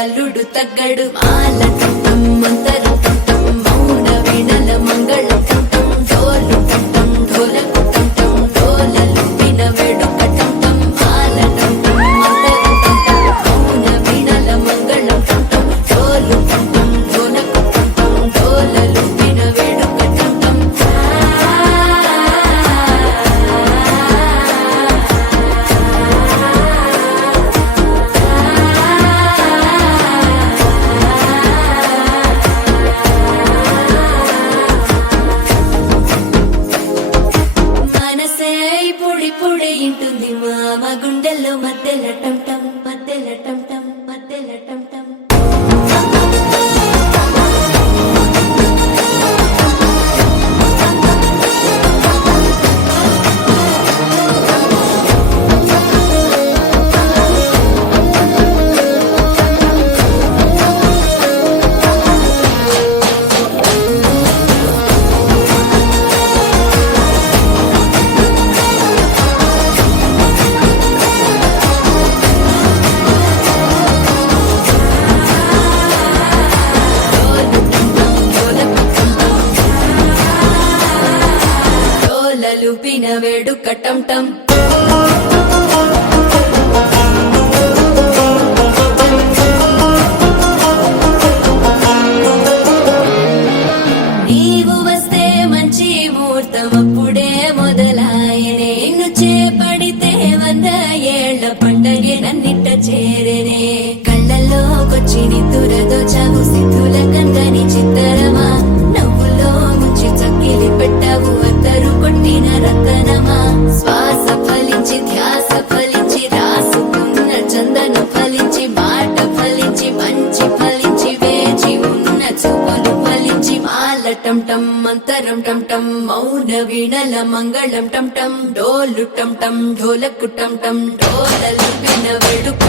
అల్లుడు తగ్గడు మాల టం మంతర టం మౌన వీణల మంగళ టం డోలు టం ఢోలకు టం డోలలు విన వేడుక టం మాల టం మంతర టం మౌన వీణల మంగళ టం డోలు టం ఢోలకు టం డోలలు విన వేడుక టం పొడి ఇంటుంది మామ గుండెల్లో మధ్యల టం టం మధ్యల టం టం మధ్యల టం టం లూపిన వేడుక టం టం నీవు వస్తే మంచి ముహూర్తం అప్పుడే మొదలాయనే నిన్ను చేపడితే 100 ఏళ్ల పండగే నన్నిట్ట చేరేనే కళ్ళల్లోకొచ్చి నిద్దురదోచావు సిద్ధుల కందని చిత్తరమా నవ్వులో ముంచి చక్కిలి పెట్టావు అద్దరు కొట్టిన రతనమా శ్వాస ఫలించి ధ్యాస ఫలించి రాసుకున్న చందన ఫలించి మాట ఫలించి మంచి ఫలించి వేచి ఉన్న చూపులు ఫలించి మాల టం టం మంతరం టం టం మౌన వీణల మంగళం టం టం డోలు టం టం ఢోలకు టం టం డోలలు విన వేడుక